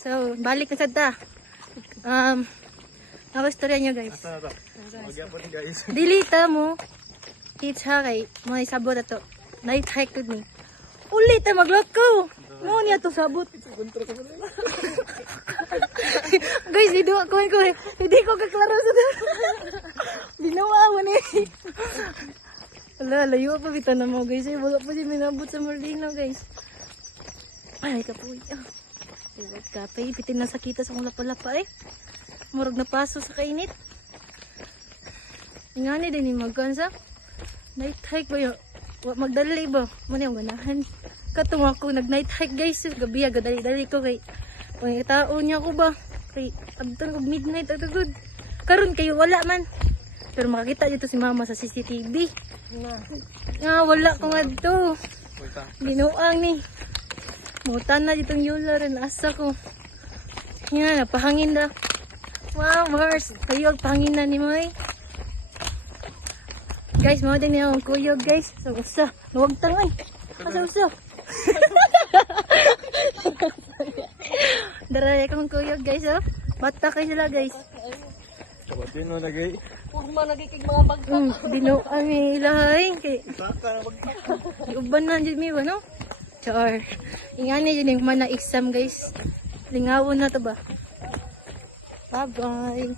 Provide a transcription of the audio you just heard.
So, balik na sad ta. Ako istorya nyo guys. Asa na to? Magyapon guys. Dilita mo. Teacher kay may sabot na to. Night hike to ni. Ulit na magloko. Mo niya to sabot. Guys, video ako ko. Hindi ko kaklaro sa to. Ginawa mo ni. Wala, layo pa bitan na mo guys. Wala pa din minabot sa Marlino guys. Ay, kapoy. Kapay, pitin na sakita sa kong lapa-lapa eh. Murag na paso sa kainit. Ingani din yung magkansa. Night hike ba yun? Magdali ba? Muna yung ganahan. Katong ako nag-night hike guys. Gabi gadali-dali ko kay tao niya ako ba? Kay abtan og midnight agad. Karon kayo wala man. Pero makakita dito si mama sa CCTV. Wala ko nga dito. Binuang ni. Mutan na ditong yula rin. Asa ko. Yan, napahangin na. Wow, Mars. Kuyog, pahangin na ni Moy. Guys, mga din yung kuyog guys. So, usa. Huwag tangan. Asa-usa. Daray akong kuyog guys, oh. Bata kayo sila guys. Sabot yun mo nagay. Kurma nagiging mga bagkat. Binuang ni ilahay. Iuban na dyan miwa, no? Char. Ingani dyan yung mana exam guys. Lingawon na to ba? Bye-bye.